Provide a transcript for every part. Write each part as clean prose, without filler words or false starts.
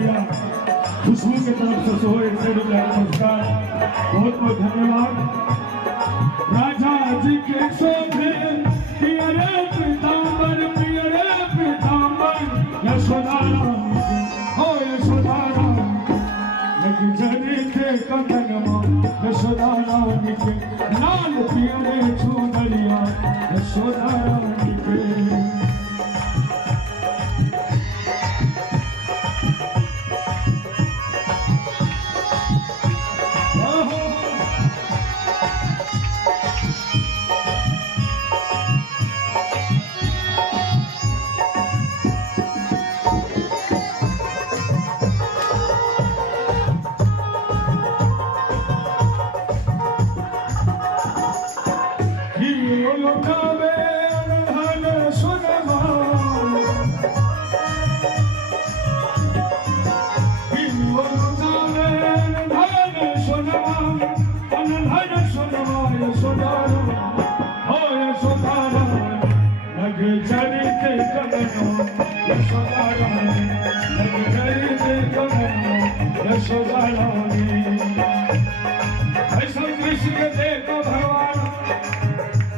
खुशबू की तरफ से 100 रुपया नमस्कार, बहुत बहुत धन्यवाद। राजा जी के शोभे पियरे पीताम्बर यशोदा राम हो यशोदा राम लग जरी के कंगनमा यशोदा राम के लाल पियरे चुनरिया यशोदा राम के।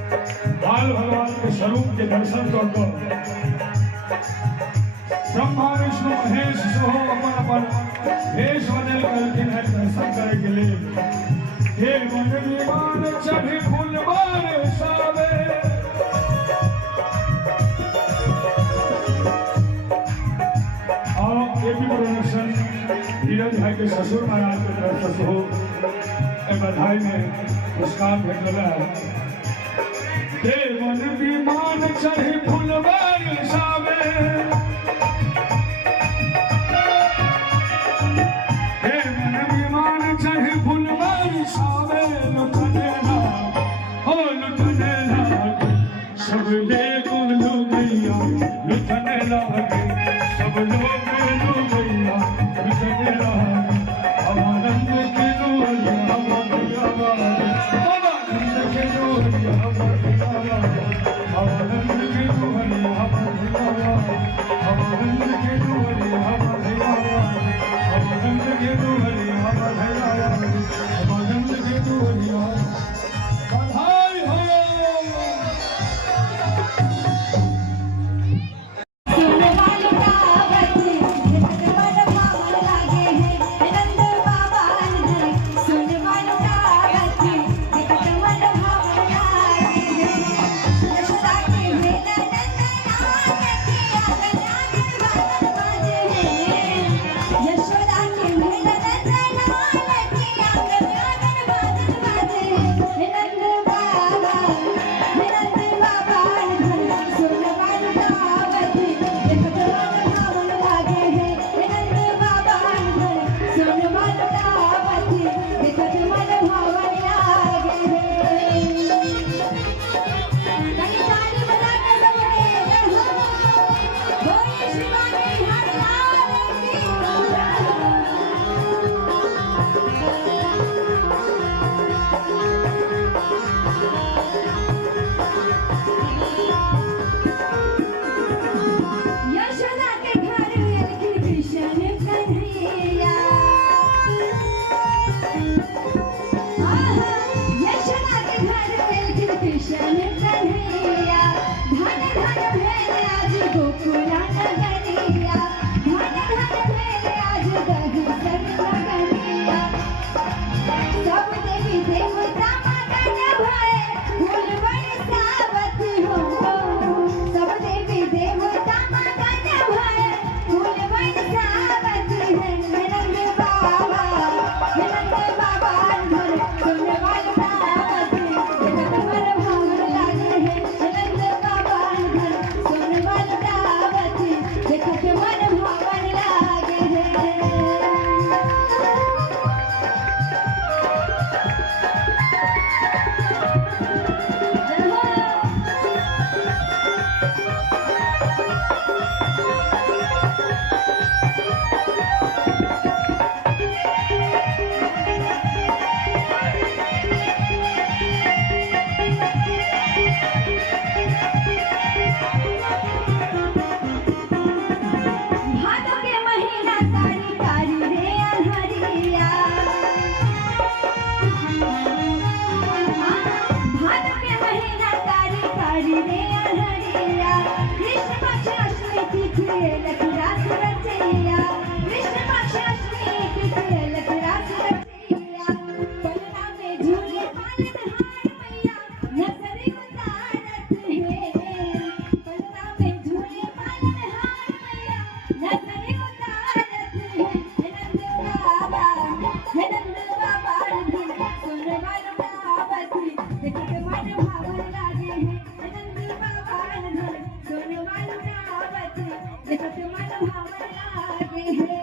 भगवान के स्वरूप के दर्शन कर ब्रह्मा विष्णु महेश सोहो अपन अपन भेष बदल करके दर्शन करे के लिए हे मन विमान चढ़े फूल बरसावे और एपी प्रोडक्शन धीरज भाई के ससुर महाराज के तरफ से हो बधाई में पुरस्कार भेटल है। मन विमान चढ़े फूल बरसावे हे मन विमान चढ़े फूल बरसावे लुटने लागे सब लोग लुगैया लुटने लागे सब लोग लुगैया लुटने लागे आनंद के डोरिया आनंद के डोरिया यशोदा के बाबा हे नंद बाबा धुन सुनवा लुटावती देखत मन भावन लागे हे नंद बाबा धुन सुनवा लुटावती देखत मन भावन लागे हे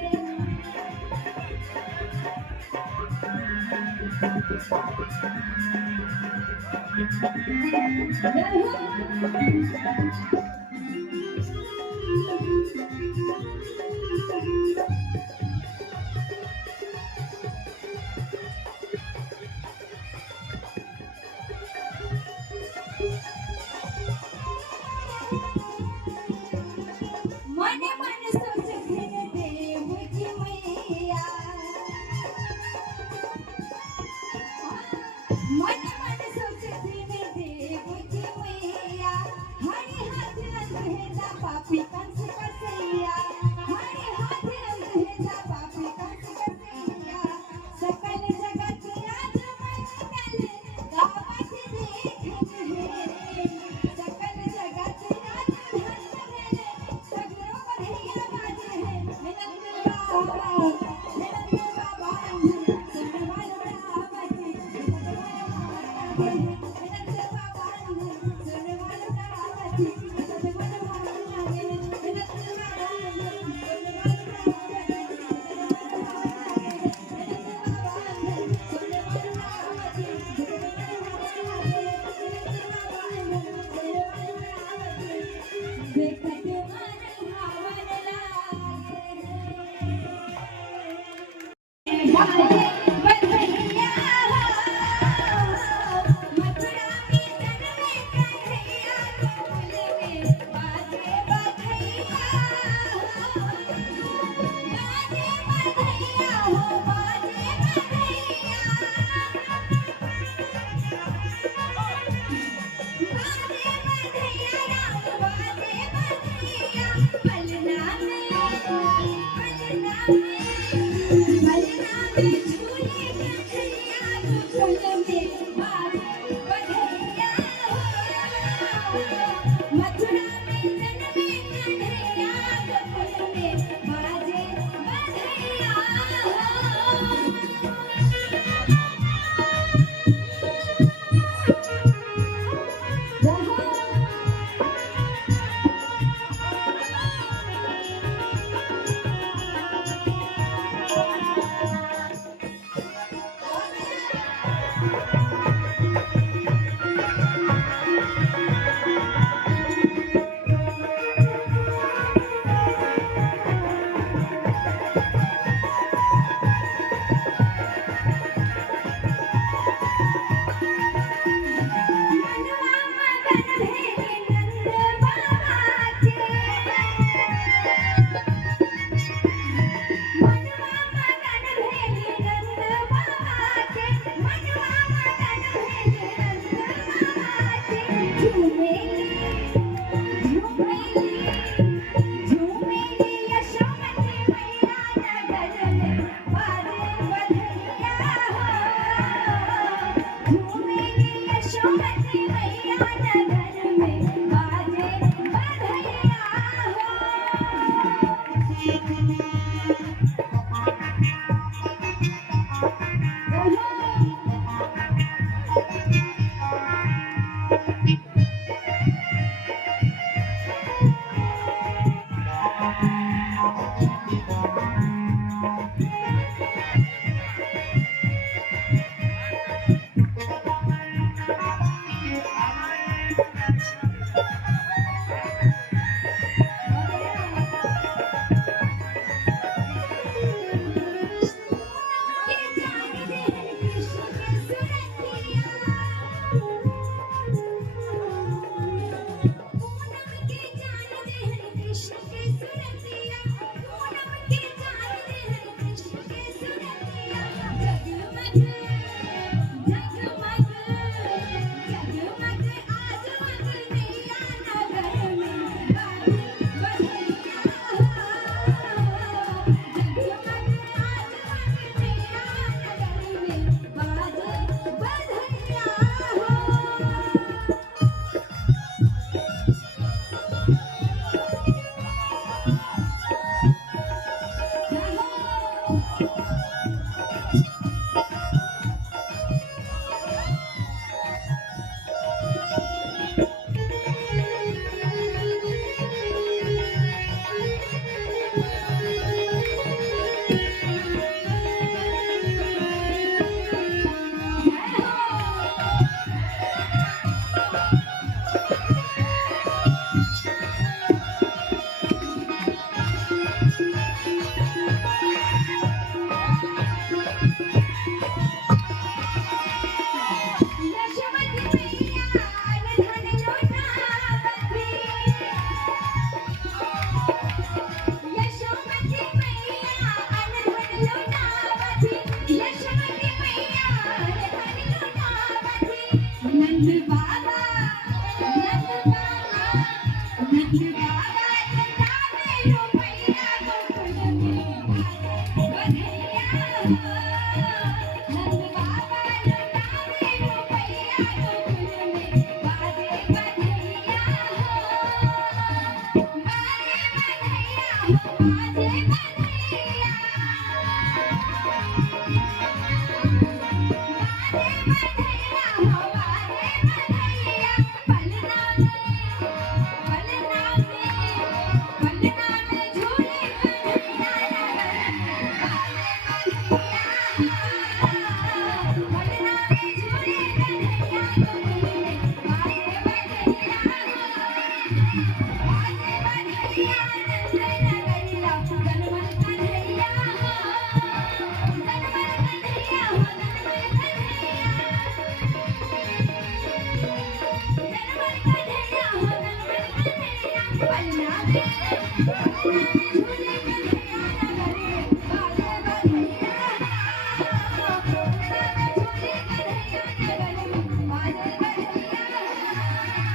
मन मन सोच फिर देव की मैया मन मन सोच फिर देव की मैया हरि हाथ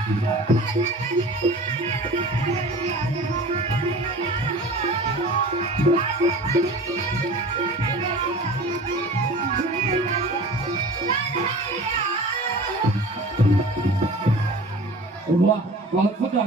वाह बहुत खुदा